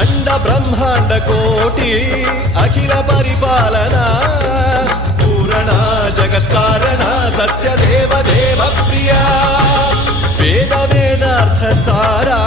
अंड ब्रह्मांड कोटि अखिल परिपालना पूरणा जगत्कारणा सत्य देव देव प्रिया वेद वेदार्थ सारा